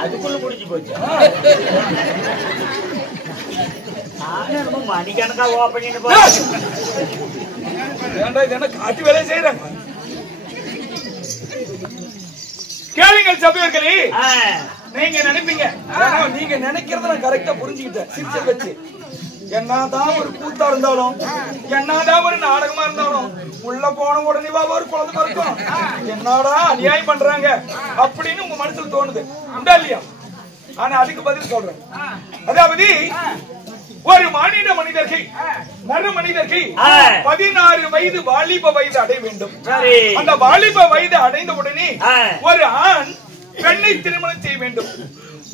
அதுக்குள்ள முடிஞ்சு போச்சு. மணிக்கணக்கா ஓப்பன் காட்டு வேலை செய்யறாங்க. கேளுங்கள் சபையர்களே, நீங்க நினைப்பீங்க, நீங்க நினைக்கிறத நான் கரெக்டா புரிஞ்சுக்கிட்டேன். சிரிச்ச வச்சு என்னதான் ஒரு கூத்தா இருந்தாலும், என்னதான் ஒரு நாடகமா இருந்தாலும், உள்ள போன உடனே ஒரு குழந்தை பிறக்கும். என்னடா அநியாயம் பண்றாங்க அப்படின்னு உங்க மனசுல தோணுது, உண்டா இல்லையா? ஆனா அதுக்கு பதில் சொல்றேன். அதாவது ஒரு மனிதர்கள் நறு மனிதர்கள் 16 வயது வாலிப வயது அடைய வேண்டும். அந்த வாலிப வயது அடைந்த உடனே ஒரு ஆண் பெண்ணை திருமணம் செய்ய வேண்டும்,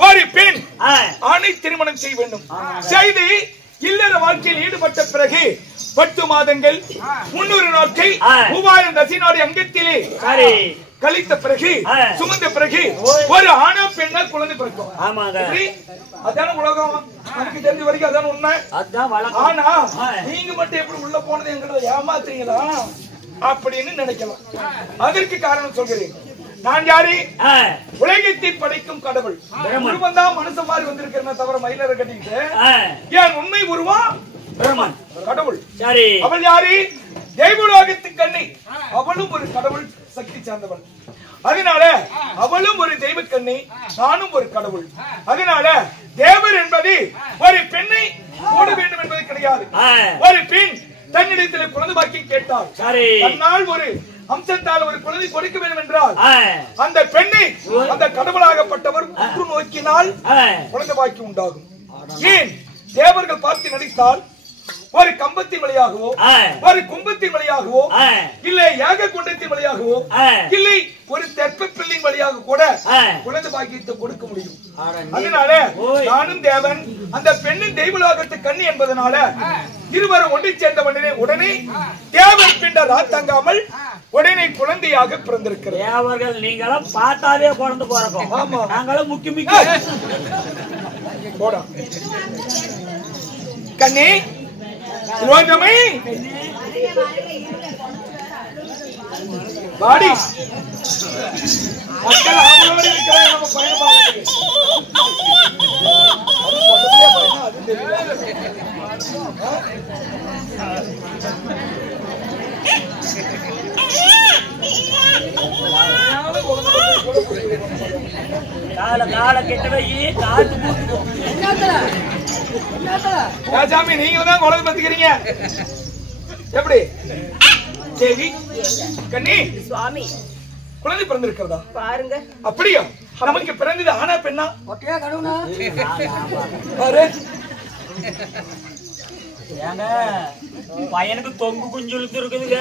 ஒரு பெண் ஆணை திருமணம் செய்ய வேண்டும். செய்து இல்லற வாழ்க்கையில் ஈடுபட்ட பிறகு 10 மாதங்கள் 300 நாட்கள் 3000 தசிநாடு அங்கத்திலே கழித்த பிறகு சுமந்த பிறகு ஒரு ஆணா பெண்ணா குழந்தை பிறக்கும். அதான உலகம், எனக்கு தெரிஞ்ச வரைக்கும் அதான உண்மை. ஆனா நீங்க மட்டும் எப்படி உள்ள போனது எங்களை ஏமாத்துறீங்களா அப்படின்னு நினைக்கலாம். அதற்கு காரணம் சொல்கிறேன். நான் யாரு? உலகத்தை படைக்கும் கடவுள். உருவம் தான் மனுஷன் மாதிரி வந்திருக்கிறேன் தவிர மயிலரை கட்டிக்கிட்டு என் உண்மை உருவம் கடவுள். அவள் யாரு? தெய்வலோகத்து கண்ணி. அவளும் ஒரு கடவுள் சக்தி சார்ந்தவள். அதனால அவளும் ஒரு தெய்வ கண்ணி, நானும் ஒரு கடவுள். அதனால தேவர் என்பது ஒரு பெண்ணை போட வேண்டும் என்பது கிடையாது. ஒரு பெண் தன்னிடத்தில் குழந்தை பாக்கி கேட்டால், தன்னால் ஒரு அம்சத்தால் ஒரு குழந்தை கொடுக்க வேண்டும் என்றால் அந்த பெண்ணை அந்த கடவுளாகப்பட்டவர் உற்று நோக்கினால் குழந்தை பாக்கி உண்டாகும். ஏன் தேவர்கள் பார்த்து நடித்தால் ஒரு கம்பத்தின் வழியாகவோ, ஒரு கும்பத்தின் வழியாகவோ, இல்லை யாக குண்டத்தின் வழியாகவோ, இல்லை ஒரு தெற்ப பிள்ளையின் வழியாக கூட குழந்தை பாக்கியத்தை கொடுக்க முடியும். அதனால நானும் தேவன், அந்த பெண்ணின் தெய்வலோகத்து கண்ணி என்பதனால இருவரும் ஒன்றை சேர்ந்த உடனே தேவன் பிண்ட ராத்தங்காமல் உடனே குழந்தையாக பிறந்திருக்கிறது. தேவர்கள் நீங்களும் பார்த்தாலே குழந்தை பிறக்கும். ஆமா, நாங்களும் முக்கிய போடா கண்ணி ரோஜமே பாடி மக்கள் அவங்களோட இருக்கிற நம்ம பயணம் கால கெட்டவை காத்து ராஜாமி, நீங்க தான் குழந்தை பத்துக்கிறீங்க. எப்படி தேவி கண்ணி சுவாமி குழந்தை பிறந்திருக்கிறதா பாருங்க? அப்படியா? நமக்கு பிறந்தது ஆனா பெண்ணா? ஏங்க பையனுக்கு தொங்கு குஞ்சு இருக்குதுங்க.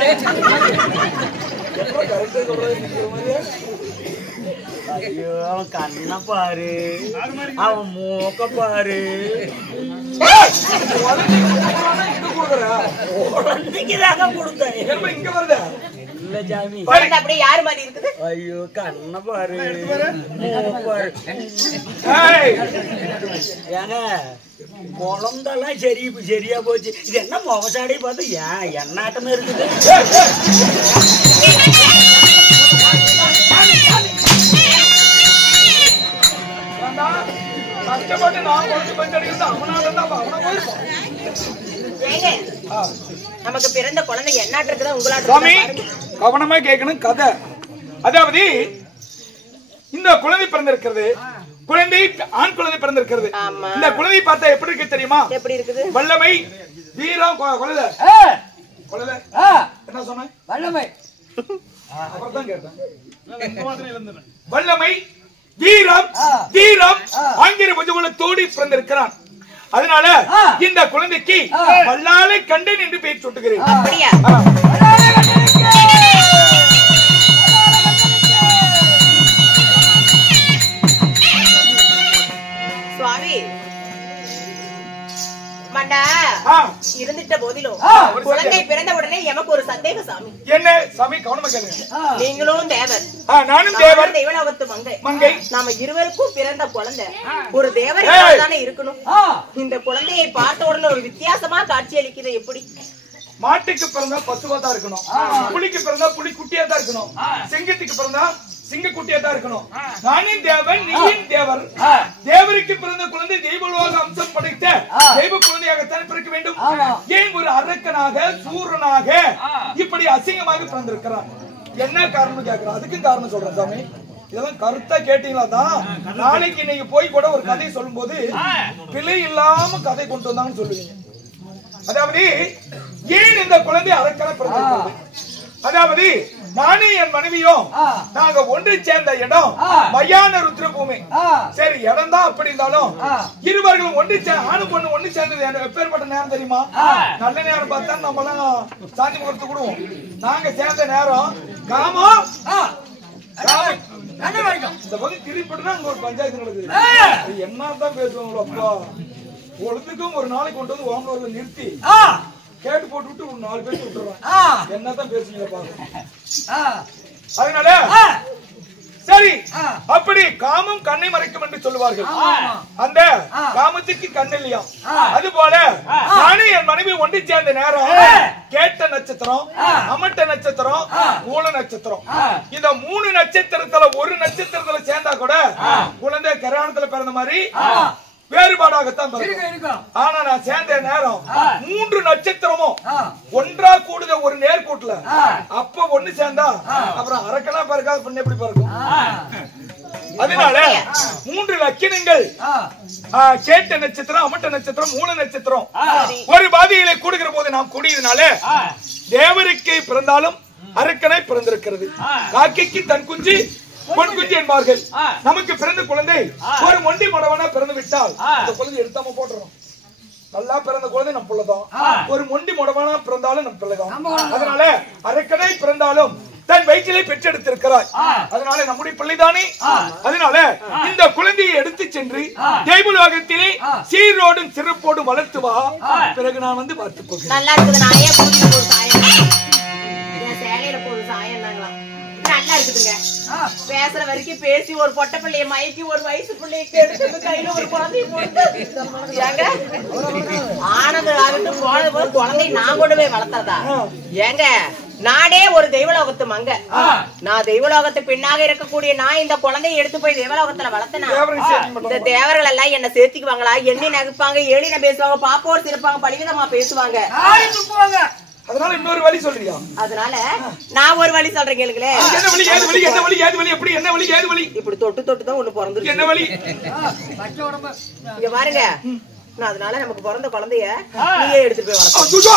ஐயோ, அவன் கண்ண பாரு, அவன் மூக்க பாரு. இங்க வருதா? இல்ல ஜாமி, அப்படியே யாரு மாதிரி இருக்குது? ஐயோ கண்ண பாரு, பாரு. ஏங்க குழந்தெல்லாம் சரியா போச்சு. இது என்ன முகசாடி பார்த்து ஏன் என்னாட்டமே இருக்குது? கஷ்டப்பட்டு நான் குழந்தை பஞ்சடிக்கிறது அவனால அவனை போயிருப்பான். நமக்கு பிறந்த குழந்தை என்னாட்டு இருக்குதா உங்களாட்ட? சுவாமி கவனமா கேட்கணும் கதை. அதாவது இந்த குழந்தை பிறந்திருக்கிறது, குழந்தை ஆண் குழந்தை பிறந்திருக்கிறது. இந்த குழந்தை பார்த்தா எப்படி இருக்கு தெரியுமா? எப்படி இருக்குது? வல்லமை வீரம் குழந்தை குழந்தை என்ன சொன்ன? வல்லமை அப்புறம் தான் கேட்டேன். வல்லமை வீரம் தீரம் ஆங்கில புஜகுல தோடி பிறந்திருக்கிறான். அதனால இந்த குழந்தைக்கு வல்லாலை கண்டேன் என்று பெயர் சுட்டுகிறேன். அப்படியா? சுவாமி மண்டா இருந்துட்ட போதிலும் குழந்தை பிறந்த உடனே எமக்கு ஒரு சந்தேகம் சாமி. என்ன சாமி? கவனமா கேளுங்க. நீங்களும் தேவர், நானும் தேவர், தெய்வலோகத்து மங்கை. நாம இருவருக்கும் பிறந்த குழந்தை ஒரு தேவர் தானே இருக்கணும். இந்த குழந்தையை பார்த்த உடனே ஒரு வித்தியாசமா காட்சி அளிக்குது. எப்படி? மாட்டுக்கு பிறந்தா பசுவா தான் இருக்கணும், புலிக்கு பிறந்தா புலி குட்டியா தான் இருக்கணும், சிங்கத்துக்கு பிறந்தா சிங்க குட்டியா தான் இருக்கணும். நானும் தேவன், நீயும் தேவர். தேவருக்கு பிறந்த குழந்தை தெய்வலோக அம்சம் படைத்த தெய்வ குழந்தையாகத்தான் பிறக்க வேண்டும். ஏன் ஒரு அரக்கனாக சூரனாக இப்படி அசிங்கமாக பிறந்திருக்கிறான்? என்ன காரணம் கேட்கிறான்? அதுக்கும் காரணம் சொல்றேன் சாமி. இதெல்லாம் கருத்தா கேட்டீங்களா தான் நாளைக்கு இன்னைக்கு போய் கூட ஒரு கதையை சொல்லும் போது பிழை இல்லாம கதை கொண்டு வந்தாங்கன்னு சொல்லுவீங்க. அதாவது ஏன் இந்த குழந்தை அரக்கனை பிறந்திருக்கிறது? அதாவது நானும் என் மனைவியும் நாங்க ஒன்று சேர்ந்த இடம் மயான ருத்ர பூமி. சரி, இடம் தான் அப்படி இருந்தாலும் இருவர்களும் ஒன்று ஆணு பொண்ணு ஒண்ணு சேர்ந்தது எப்பேற்பட்ட நேரம் தெரியுமா? நல்ல நேரம் பார்த்தா நம்ம எல்லாம் சாந்தி முகூர்த்து கூடுவோம். நாங்க சேர்ந்த நேரம் காமம் இந்த பகுதி திருப்பிட்டுனா அங்க ஒரு பஞ்சாயத்து நடக்குது. என்னதான் பேசுவாங்களோ அப்பா, ஒழுத்துக்கும் ஒரு நாளைக்கு கொண்டு வந்து ஓமலூர்ல நிறுத்தி கேட்டு போட்டு விட்டு ஒரு 4 பேர் விட்டுறான். என்னதான் பேசுவீங்க பாருங்க. அதனால சரி, அப்படி காமம் கண்ணை மறைக்கும் என்று சொல்லுவார்கள். அந்த காமத்துக்கு கண் இல்லையா? அது போல நானும் என் மனைவி ஒன்று சேர்ந்த நேரம் கேட்ட நட்சத்திரம், அமட்ட நட்சத்திரம், மூல நட்சத்திரம். இந்த 3 நட்சத்திரத்துல ஒரு நட்சத்திரத்துல சேர்ந்தா கூட குழந்தை கல்யாணத்துல பிறந்த மாதிரி வேறுபாடாகத்தான் இருக்கும். ஆனா நான் சேர்ந்த நேரம் 3 நட்சத்திரமும் ஒன்றா கூடுத ஒரு நேர்கூட்டுல அப்ப ஒண்ணு சேர்ந்தா அப்புறம் அரக்கனா பிறக்காத பொண்ணு எப்படி பிறக்கும்? அதனால 3 லட்சணங்கள் கேட்ட நட்சத்திரம், அமட்ட நட்சத்திரம், மூல நட்சத்திரம் ஒரு பாதியிலே கூடுகிற போது நாம் கூடியதுனால தேவருக்கு பிறந்தாலும் அரக்கனை பிறந்திருக்கிறது. காக்கைக்கு தன் குஞ்சு பொன் குஞ்சு என்பார்கள். நமக்கு பிறந்த குழந்தை ஒரு மொண்டி மடவனா பிறந்து விட்டால் அந்த குழந்தை எடுத்தாம போட்டுறோம். நல்லா பிறந்த குழந்தை நம் பிள்ளைதான். ஒரு மொண்டி மடவனா பிறந்தாலும் நம் பிள்ளைதான். அதனால அரக்கனை பிறந்தாலும் தன் வயிற்றிலே பெற்றெடுத்திருக்கிறாய். அதனால நம்முடைய பிள்ளைதானே. அதனால இந்த குழந்தையை எடுத்து சென்று தெய்வலோகத்திலே சீரோடும் சிறப்போடும் வளர்த்துவா. பிறகு நான் வந்து பார்த்து போகிறேன். நல்லா இருக்குது. நாயே கூட்டிட்டு போய் சாயம் சேலையில போய் சாயம் நல்லா இருக்குதுங்க. பேசுற வரைக்கும் பேசி ஒரு பொட்டை பிள்ளைய மயக்கி ஒரு வயசு பிள்ளைக்கு எடுத்து கையில ஒரு குழந்தைய போட்டு ஆனந்தம் ஆகட்டும். குழந்தை நான் கொண்டு போய் வளர்த்தாதா ஏங்க? நானே ஒரு தெய்வலோகத்து மங்க. நான் தெய்வலோகத்து பெண்ணாக இருக்கக்கூடிய நான் இந்த குழந்தைய எடுத்து போய் தெய்வலோகத்துல வளர்த்தனா இந்த தேவர்கள் எல்லாம் என்ன சேர்த்துக்குவாங்களா? எண்ணி நகைப்பாங்க, ஏழின பேசுவாங்க, பாப்போர் சிறப்பாங்க, பலிவிதமா பேசுவாங்க. அதனால இன்னொரு வழி சொல்றியா? அதனால நான் ஒரு வழி சொல்றேன் கேளுங்களே. என்ன வழி? ஏது வழி? என்ன வழி? ஏது வழி? எப்படி என்ன வழி? ஏது வழி? இப்படி தொட்டு தொட்டு தான் ஒண்ணு பிறந்துருக்கு. என்ன வழி? இங்க பாருங்க, நான் அதனால நமக்கு பிறந்த குழந்தைய நீயே எடுத்துட்டு போய் வளர்த்து.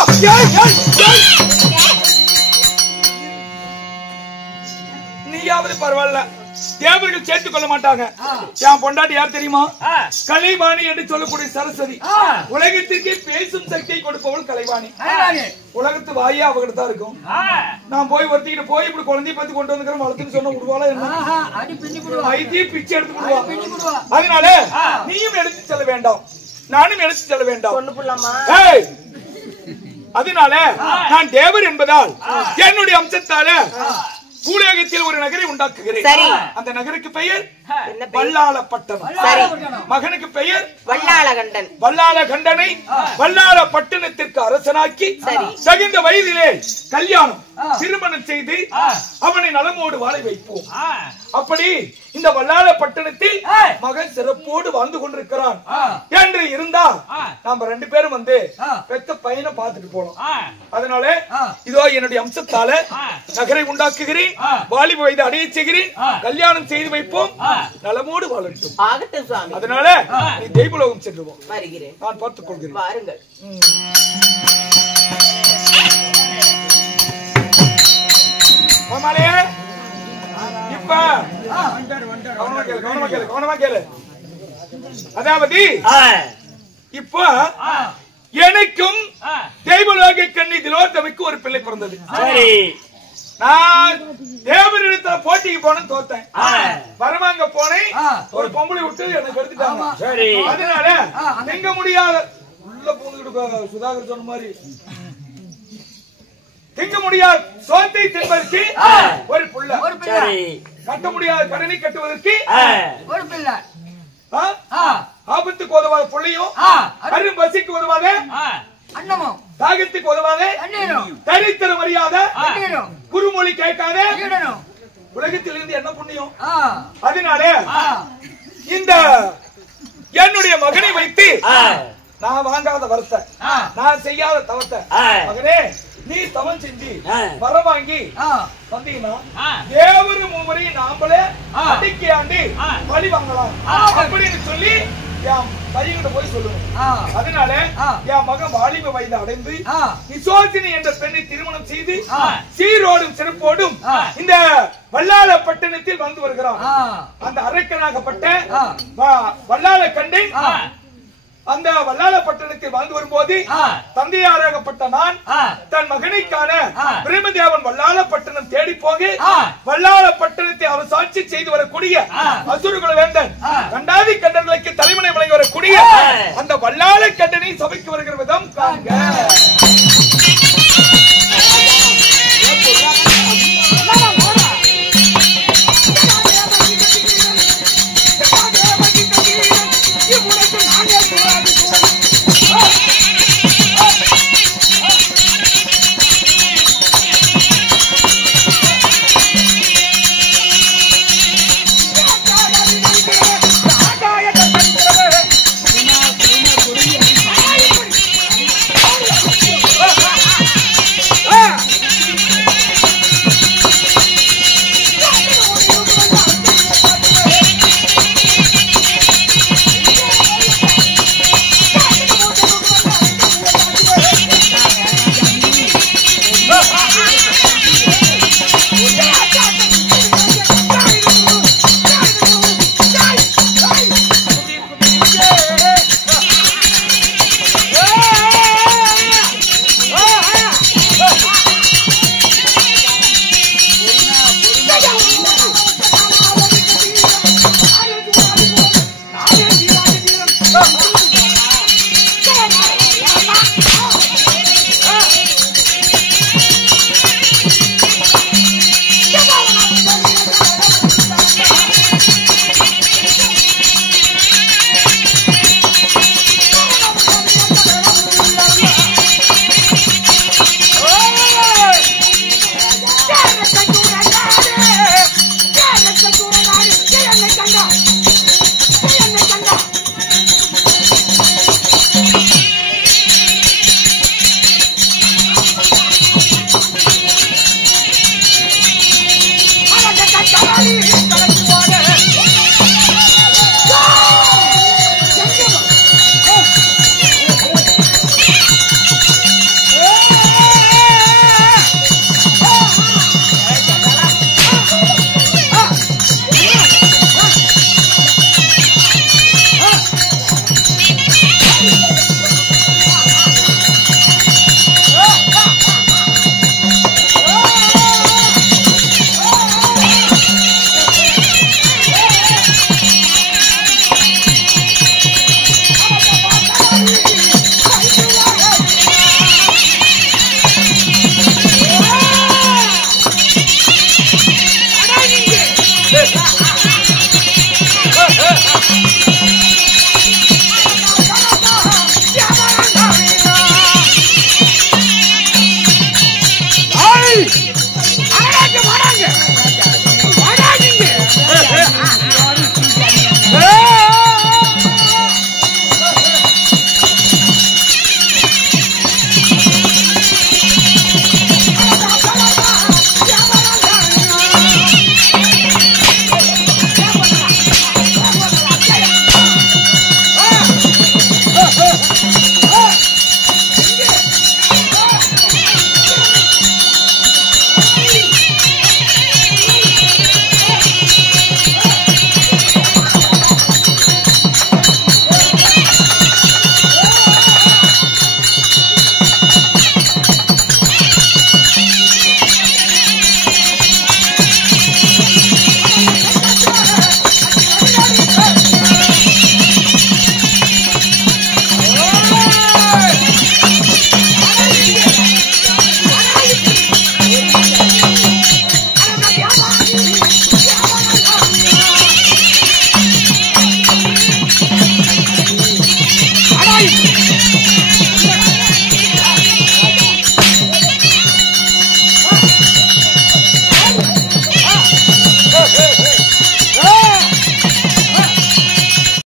நீயாவது பரவாயில்ல, தேவர்கள் சேர்த்துக் கொள்ள மாட்டாங்க. என் பொண்டாட்டி யார் தெரியுமா? கலைவாணி என்று சொல்லக்கூடிய சரஸ்வதி. உலகத்திற்கு பேசும் சக்தியை கொடுப்பவள் கலைவாணி. உலகத்து வாயே அவகிட்ட தான் இருக்கும். நான் போய் ஒருத்திக்கிட்ட போய் இப்படி குழந்தைய பத்தி கொண்டு வந்துக்கிறேன் வளர்த்துன்னு சொன்ன விடுவாளா என்ன? வைத்திய பிச்சை எடுத்து விடுவா. அதனால நீயும் எடுத்து செல்ல வேண்டாம், நானும் எடுத்து செல்ல வேண்டாம். அதனால நான் தேவர் என்பதால் என்னுடைய அம்சத்தால பூலோகத்தில் ஒரு நகரை உண்டாக்குகிறேன். அந்த நகருக்கு பெயர் வல்லாளப்பட்டணம். மகனுக்கு பெயர் வல்லாளகண்டன். வல்லாளகண்டனை வல்லாளப்பட்டணத்திற்கு அரசனாக்கி தகுந்த வயதிலே கல்யாணம் திருமணம் செய்து அவனை நலமோடு வாழ வைப்போம். அப்படி இந்த வல்லாளப்பட்டணத்தில் மகன் சிறப்போடு வாழ்ந்து கொண்டிருக்கிறான் என்று இருந்தா நாம 2 பேரும் வந்து பெத்த பையனை பார்த்துட்டு போனோம். அதனால இதோ என்னுடைய அம்சத்தால நகரை உண்டாக்குகிறேன், வாலிப வயது அடைய செய்கிறேன், கல்யாணம் செய்து வைப்போம், நலமோடு வாழட்டும். அதனால நீ தெய்வலோகம் சென்றுவோம். நான் பார்த்துக் கொள்கிறேன். வாருங்கள். இப்ப கவனமா கேளு. அதாவது இப்போ எனக்கும் தெய்வலோக கண்ணி திலோத்தமைக்கு ஒரு பிள்ளை பிறந்தது. நான் தேவரிடத்துல போட்டிக்கு போனேன், தோத்தேன். வரமாங்க போனேன், ஒரு பொம்பளை விட்டு எனக்கு எடுத்துட்டாங்க. அதனால திங்க முடியாத உள்ள பூந்துக்கிட்டு சுதாகர் சொன்ன மாதிரி திங்க முடியாத சோத்தை தின்பதற்கு ஒரு புள்ள, கட்ட முடியாத கடனை கட்டுவதற்கு ஒரு பிள்ளை, ஆபத்துக்கு உதவாத புள்ளையும் அரும் பசிக்கு உதவாத அன்னமும் தாகத்துக்கு உதவாத தண்ணீரும் தரித்திரம் அறியாத தண்ணீரும் குறுமொழி கேட்காத ஈடனும் உலகத்தில் இருந்து என்ன புண்ணியம்? ஆ அதனால இந்த என்னுடைய மகனை வைத்து நான் வாங்காத வரத்தை நான் செய்யாத தவத்தை மகனே நீ தவம் செஞ்சு வர வாங்கி வந்தீங்கன்னா தேவரு மூவரையும் நாமளே அடிக்கி ஆண்டு பழி வாங்கலாம் அப்படின்னு சொல்லி என் பையன்கிட்ட போய் சொல்லுவேன். அதனால என் மகன் வாலிப வயது அடைந்து விசோசினி என்ற பெண்ணை திருமணம் செய்து சீரோடும் சிறப்போடும் இந்த வல்லாள பட்டணத்தில் வந்து வருகிறான். அந்த அரக்கனாகப்பட்ட வல்லாள கண்டேன். அந்த வல்லாள பட்டணத்தில் வாழ்ந்து வரும்போது தந்தையாராகப்பட்ட நான் தன் மகனைக்கான பிரேமதேவன் வல்லாள பட்டணம் தேடி போக வல்லாள பட்டணத்தை அவர் சாட்சி செய்து வரக்கூடிய அசுரகுல வேந்தன் கண்டாதி கண்டர்களுக்கு தலைமுறை வழங்கி வரக்கூடிய அந்த வல்லாள கண்டனை சபைக்கு வருகிற விதம் காண்க.